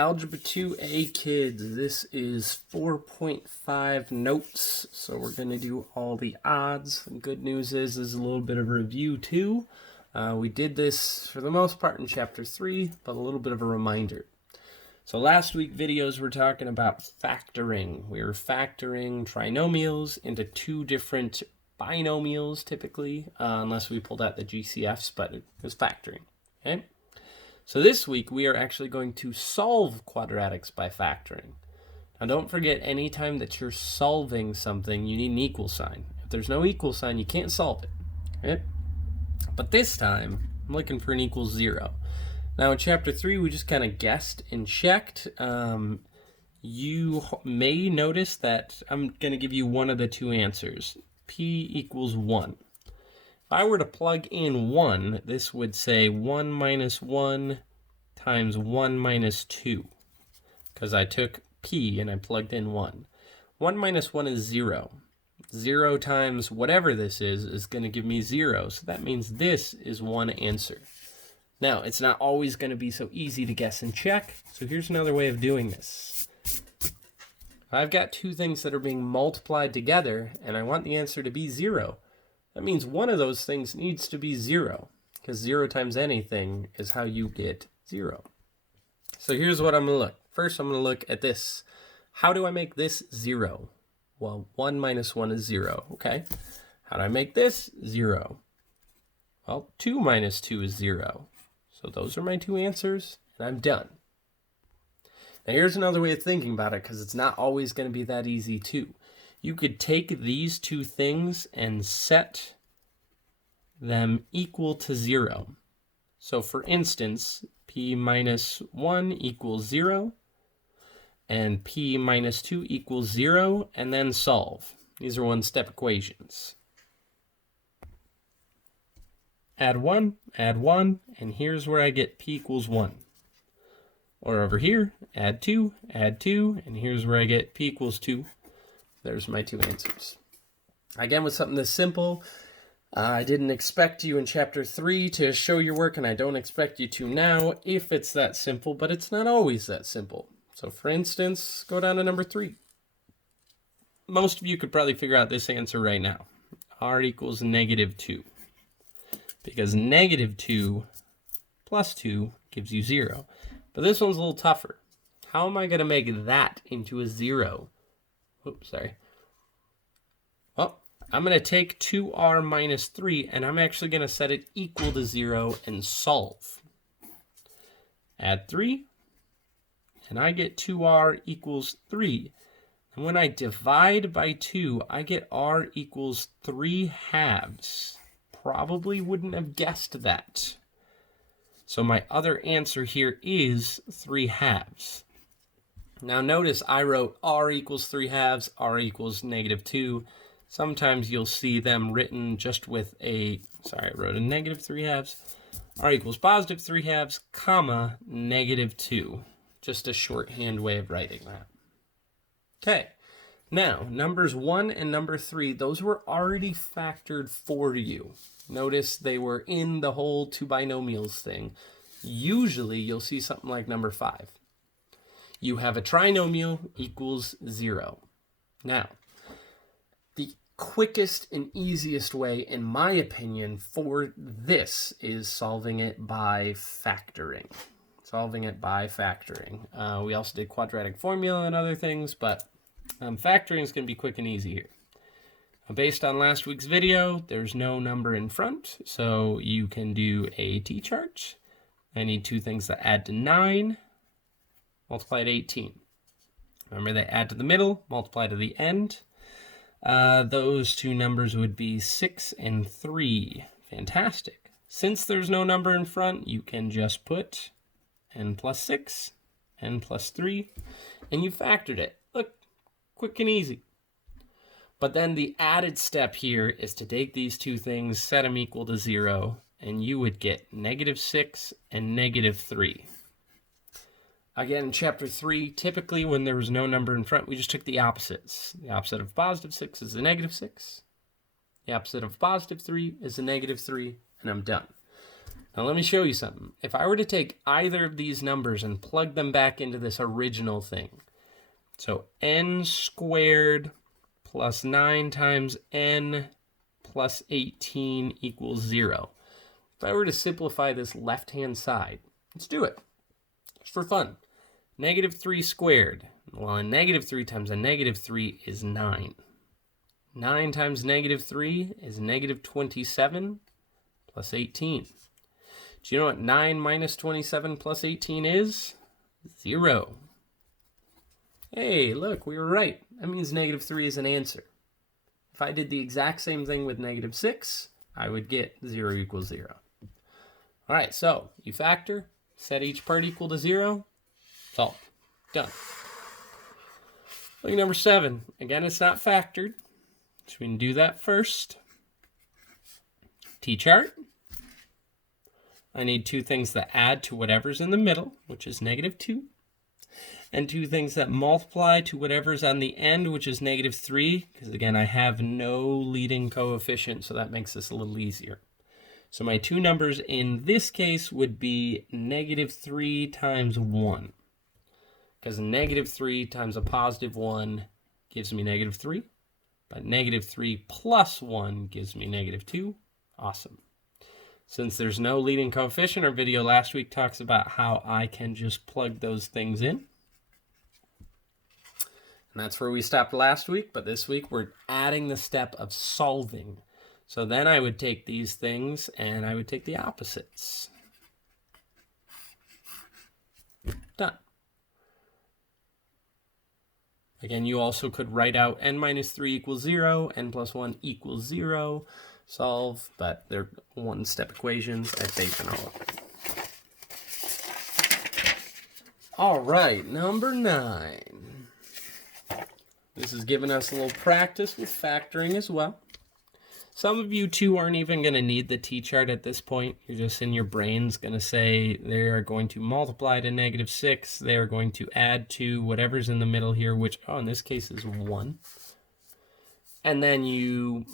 Algebra 2A kids, this is 4.5 notes, so we're going to do all the odds. The good news is there's a little bit of a review too. We did this for the most part in Chapter 3, but a little bit of a reminder. So last week videos were talking about factoring. We were factoring trinomials into two different binomials typically, unless we pulled out the GCFs, but it was factoring. Okay. So this week we are actually going to solve quadratics by factoring. Now don't forget, anytime that you're solving something, you need an equal sign. If there's no equal sign, you can't solve it. Okay? But this time, I'm looking for an equals 0. Now in Chapter 3, we just kind of guessed and checked. You may notice that I'm going to give you one of the two answers. P equals 1. If I were to plug in 1, this would say 1 minus 1 times 1 minus 2. Because I took P and I plugged in 1. 1 minus 1 is 0. 0 times whatever this is going to give me 0. So that means this is one answer. Now, it's not always going to be so easy to guess and check. So here's another way of doing this. I've got two things that are being multiplied together, and I want the answer to be 0. That means one of those things needs to be 0, because 0 times anything is how you get 0. So here's what I'm going to look. First, I'm going to look at this. How do I make this 0? Well, 1 minus 1 is 0, okay? How do I make this 0? Well, 2 minus 2 is 0. So those are my two answers, and I'm done. Now here's another way of thinking about it, because it's not always going to be that easy too. You could take these two things and set them equal to 0. So for instance, P minus 1 equals 0, and P minus 2 equals 0, and then solve. These are one-step equations. Add 1, and here's where I get P equals 1. Or over here, add 2, and here's where I get P equals 2. There's my two answers. Again, with something this simple, I didn't expect you in Chapter 3 to show your work, and I don't expect you to now if it's that simple, but it's not always that simple. So for instance, go down to number 3. Most of you could probably figure out this answer right now. R equals negative 2. Because negative 2 plus 2 gives you 0. But this one's a little tougher. How am I going to make that into a 0? Oops, sorry. Well, I'm going to take 2r minus 3, and I'm actually going to set it equal to 0 and solve. Add 3, and I get 2r equals 3. And when I divide by 2, I get r equals 3 halves. Probably wouldn't have guessed that. So my other answer here is 3 halves. Now notice I wrote r equals 3 halves, r equals negative 2. Sometimes you'll see them written just with I wrote a negative 3 halves, r equals positive 3 halves, comma, negative 2. Just a shorthand way of writing that. Okay, now numbers 1 and number 3, those were already factored for you. Notice they were in the whole two binomials thing. Usually you'll see something like number 5. You have a trinomial equals 0. Now, the quickest and easiest way, in my opinion, for this is solving it by factoring. We also did quadratic formula and other things, but factoring is going to be quick and easy here. Based on last week's video, there's no number in front, so you can do a t-chart. I need two things that add to 9. Multiply to 18. Remember, they add to the middle, multiply to the end. Those two numbers would be 6 and 3. Fantastic. Since there's no number in front, you can just put n plus 6, n plus 3, and you factored it. Look, quick and easy. But then the added step here is to take these two things, set them equal to 0, and you would get negative 6 and negative 3. Again, in Chapter 3, typically when there was no number in front, we just took the opposites. The opposite of positive 6 is a negative 6. The opposite of positive 3 is a negative 3, and I'm done. Now let me show you something. If I were to take either of these numbers and plug them back into this original thing, so n squared plus 9 times n plus 18 equals 0. If I were to simplify this left-hand side, let's do it. Just for fun. Negative 3 squared. Well, a negative 3 times a negative 3 is 9. 9 times negative 3 is negative 27 plus 18. Do you know what 9 minus 27 plus 18 is? 0. Hey, look, we were right. That means negative 3 is an answer. If I did the exact same thing with negative 6, I would get 0 equals 0. All right, so you factor, set each part equal to 0, solved. Done. Look at number 7. Again, it's not factored, so we can do that first. T-chart. I need two things that add to whatever's in the middle, which is negative 2. And two things that multiply to whatever's on the end, which is negative 3. Because again, I have no leading coefficient, so that makes this a little easier. So my two numbers in this case would be negative 3 times 1. Because negative 3 times a positive 1 gives me negative 3. But negative 3 plus 1 gives me negative 2. Awesome. Since there's no leading coefficient, our video last week talks about how I can just plug those things in. And that's where we stopped last week, but this week we're adding the step of solving. So then I would take these things and I would take the opposites. Done. Again, you also could write out n minus 3 equals 0, n plus 1 equals 0. Solve, but they're one-step equations. I have faith in all of them. All right, number 9. This is giving us a little practice with factoring as well. Some of you, too, aren't even going to need the t-chart at this point. You're just in your brain's going to say they are going to multiply to negative 6. They are going to add to whatever's in the middle here, which, in this case is 1. And then you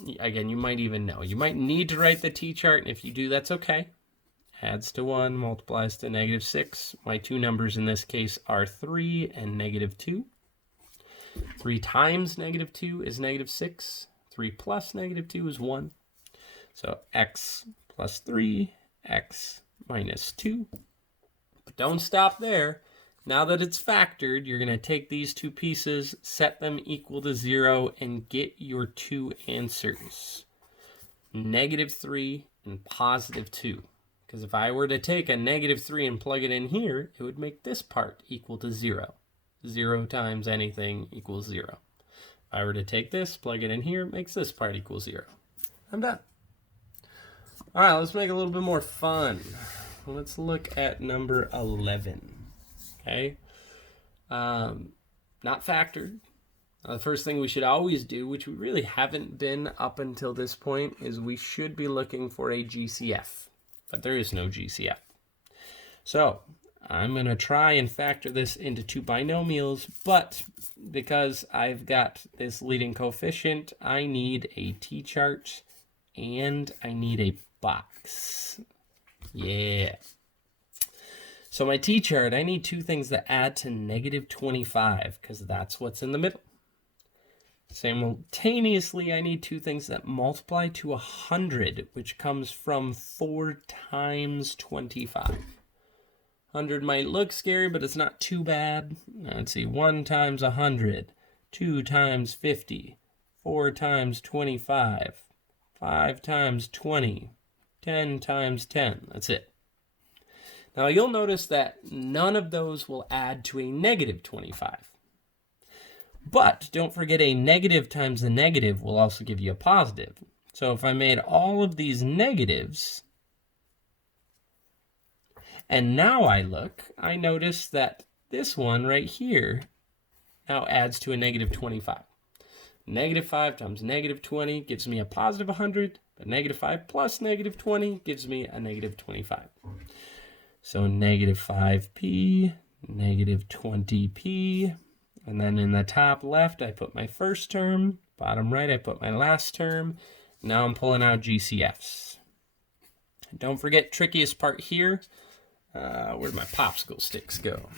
might even know. You might need to write the t-chart, and if you do, that's okay. Adds to 1, multiplies to negative 6. My two numbers in this case are 3 and negative 2. 3 times negative 2 is negative 6. 3 plus negative 2 is 1. So x plus 3, x minus 2. But don't stop there. Now that it's factored, you're going to take these two pieces, set them equal to 0, and get your two answers. Negative 3 and positive 2. Because if I were to take a negative 3 and plug it in here, it would make this part equal to 0. 0 times anything equals 0. If I were to take this, plug it in here, it makes this part equal 0. I'm done. All right, let's make it a little bit more fun. Let's look at number 11. Okay, not factored. The first thing we should always do, which we really haven't been up until this point, is we should be looking for a GCF, but there is no GCF. So I'm going to try and factor this into two binomials, but because I've got this leading coefficient, I need a t-chart and I need a box. Yeah. So my t-chart, I need two things that add to negative 25, because that's what's in the middle. Simultaneously, I need two things that multiply to 100, which comes from 4 times 25. 100 might look scary, but it's not too bad. Let's see, 1 times 100, 2 times 50, 4 times 25, 5 times 20, 10 times 10. That's it. Now you'll notice that none of those will add to a negative 25. But don't forget, a negative times a negative will also give you a positive. So if I made all of these negatives, and now I look, I notice that this one right here now adds to a negative 25. Negative 5 times negative 20 gives me a positive 100, but negative 5 plus negative 20 gives me a negative 25. So negative 5p, negative 20p, and then in the top left, I put my first term, bottom right, I put my last term. Now I'm pulling out GCFs. Don't forget, trickiest part here, where'd my popsicle sticks go?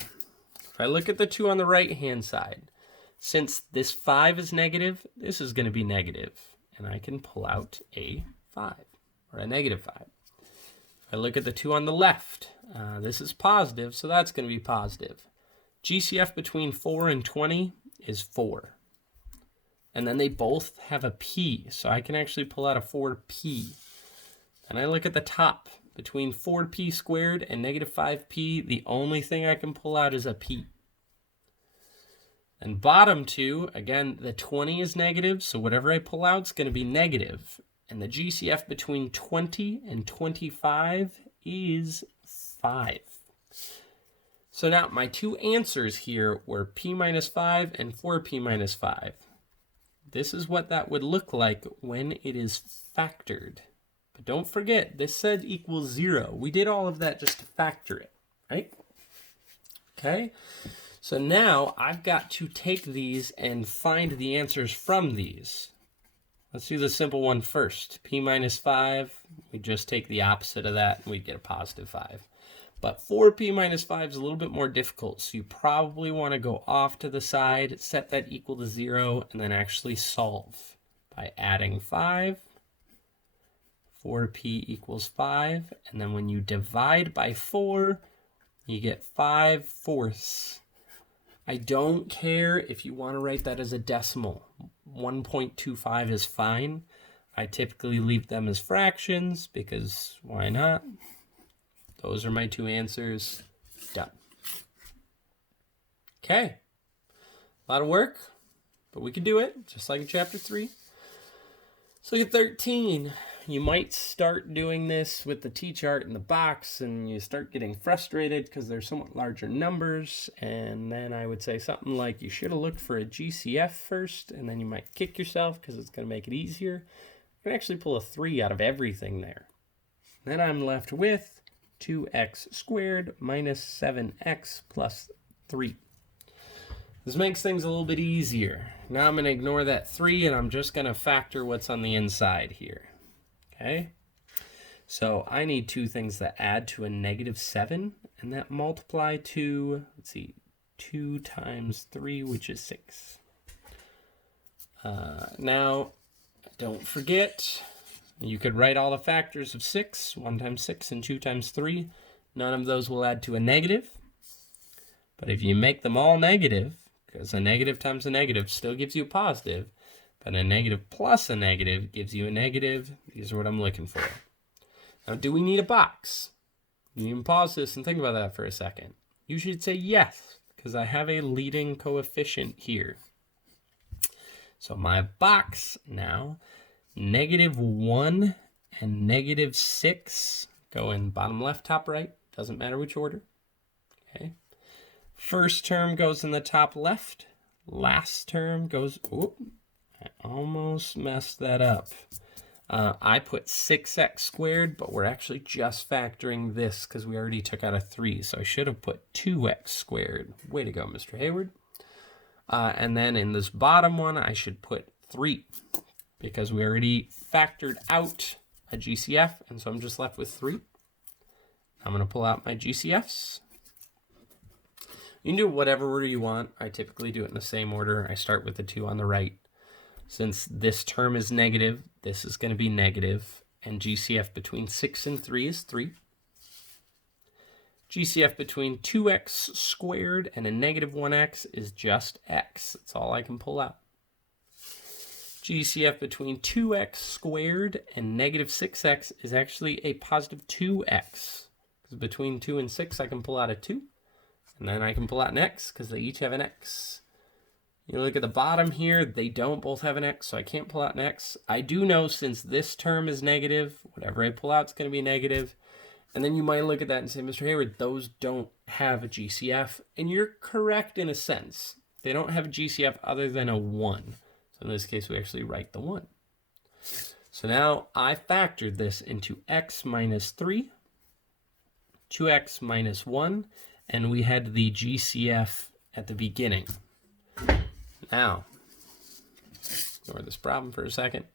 If I look at the 2 on the right-hand side, since this 5 is negative, this is going to be negative, and I can pull out a 5, or a negative 5. If I look at the 2 on the left, this is positive, so that's going to be positive. GCF between 4 and 20 is 4. And then they both have a p, so I can actually pull out a 4p. And I look at the top, between 4p squared and negative 5p, the only thing I can pull out is a p. And bottom 2, again, the 20 is negative, so whatever I pull out is going to be negative. And the GCF between 20 and 25 is 5. So now my 2 answers here were p minus 5 and 4p minus 5. This is what that would look like when it is factored. But don't forget, this said equals 0. We did all of that just to factor it, right? Okay, so now I've got to take these and find the answers from these. Let's do the simple one first. P minus 5, we just take the opposite of that and we get a positive 5. But 4p minus 5 is a little bit more difficult, so you probably want to go off to the side, set that equal to 0, and then actually solve by adding 5. 4p equals 5, and then when you divide by 4, you get 5/4. I don't care if you want to write that as a decimal. 1.25 is fine. I typically leave them as fractions because why not? Those are my 2 answers. Done. Okay. A lot of work, but we can do it, just like in chapter 3. So look at 13. You might start doing this with the T-chart in the box, and you start getting frustrated because they're somewhat larger numbers. And then I would say something like, you should have looked for a GCF first, and then you might kick yourself because it's going to make it easier. You can actually pull a 3 out of everything there. Then I'm left with 2x squared minus 7x plus 3. This makes things a little bit easier. Now I'm going to ignore that 3 and I'm just going to factor what's on the inside here. Okay? So I need 2 things that add to a negative 7 and that multiply to, let's see, 2 times 3, which is 6. Now, don't forget, you could write all the factors of 6, 1 times 6 and 2 times 3. None of those will add to a negative. But if you make them all negative, because a negative times a negative still gives you a positive, but a negative plus a negative gives you a negative. These are what I'm looking for. Now, do we need a box? You can pause this and think about that for a second. You should say yes, because I have a leading coefficient here. So my box now, -1 and -6 go in bottom left, top right. Doesn't matter which order. Okay. First term goes in the top left. Last term goes, oop, I almost messed that up. I put 6x squared, but we're actually just factoring this because we already took out a 3. So I should have put 2x squared. Way to go, Mr. Hayward. And then in this bottom one, I should put 3 because we already factored out a GCF. And so I'm just left with 3. I'm going to pull out my GCFs. You can do whatever order you want. I typically do it in the same order. I start with the 2 on the right. Since this term is negative, this is going to be negative, and GCF between 6 and 3 is 3. GCF between 2x squared and a -1x is just x. That's all I can pull out. GCF between 2x squared and -6x is actually a positive 2x. Because between 2 and 6, I can pull out a 2. And then I can pull out an x because they each have an x. You look at the bottom here, they don't both have an x, so I can't pull out an x. I do know since this term is negative, whatever I pull out is going to be negative. And then you might look at that and say, Mr. Hayward, those don't have a GCF. And you're correct in a sense. They don't have a GCF other than a 1. So in this case, we actually write the 1. So now I factored this into x minus 3, 2x minus 1, and we had the GCF at the beginning. Now, ignore this problem for a second.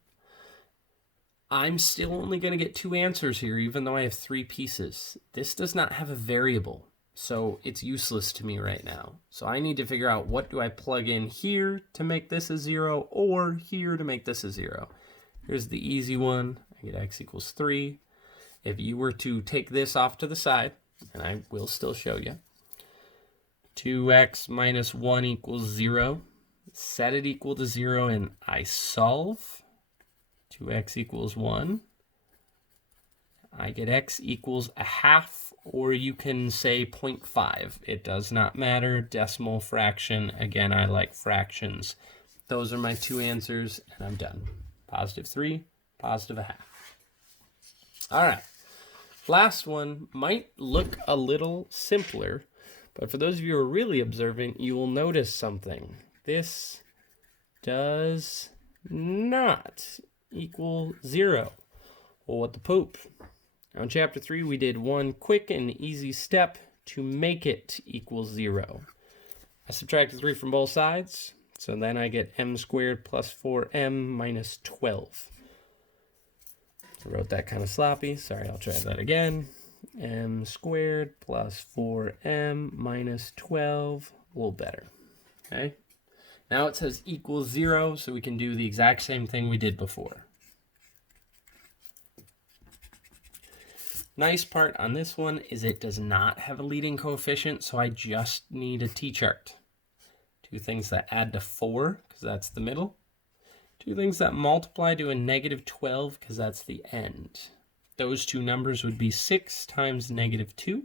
I'm still only going to get 2 answers here, even though I have 3 pieces. This does not have a variable, so it's useless to me right now. So I need to figure out, what do I plug in here to make this a 0, or here to make this a 0. Here's the easy one. I get x equals 3. If you were to take this off to the side, and I will still show you, 2x minus 1 equals 0. Set it equal to 0 and I solve. 2x equals 1. I get x equals a half, or you can say 0.5. It does not matter. Decimal fraction. Again, I like fractions. Those are my 2 answers, and I'm done. Positive 3, positive a half. All right. Last one might look a little simpler, but for those of you who are really observant, you will notice something. This does not equal 0. Well, what the poop? Now in chapter 3, we did one quick and easy step to make it equal 0. I subtracted 3 from both sides, so then I get m squared plus 4m minus 12. I wrote that kind of sloppy. Sorry, I'll try that again. M squared plus 4m minus 12. A little better. Okay. Now it says equals 0, so we can do the exact same thing we did before. Nice part on this one is it does not have a leading coefficient, so I just need a t-chart. 2 things that add to 4, because that's the middle. 2 things that multiply to a negative 12, because that's the end. Those 2 numbers would be 6 times negative 2,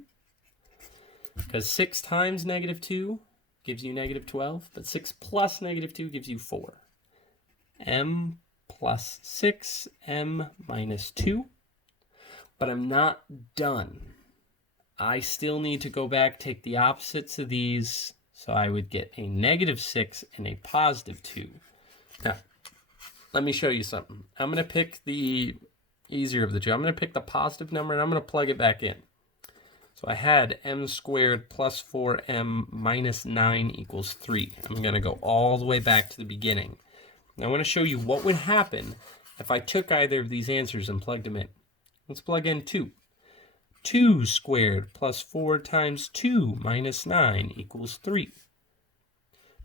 because 6 times negative 2 gives you negative 12, but 6 plus negative 2 gives you 4. M plus 6, m minus 2. But I'm not done. I still need to go back, take the opposites of these, so I would get a negative 6 and a positive 2. Now, let me show you something. I'm going to pick the easier of the 2. I'm going to pick the positive number, and I'm going to plug it back in. So I had m squared plus 4m minus 9 equals 3. I'm going to go all the way back to the beginning. And I want to show you what would happen if I took either of these answers and plugged them in. Let's plug in 2. 2 squared plus 4 times 2 minus 9 equals 3.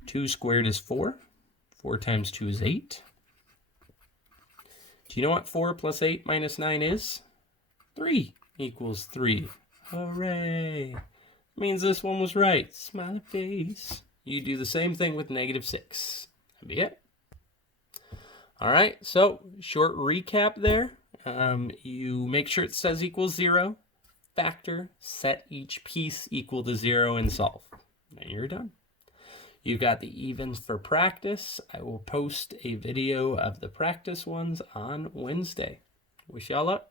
2 squared is 4. 4 times 2 is 8. Do you know what 4 plus 8 minus 9 is? 3 equals 3. Hooray! Means this one was right. Smiley face. You do the same thing with negative 6. That'd be it. All right, so short recap there. You make sure it says equals 0, factor, set each piece equal to 0, and solve. And you're done. You've got the evens for practice. I will post a video of the practice ones on Wednesday. Wish y'all luck.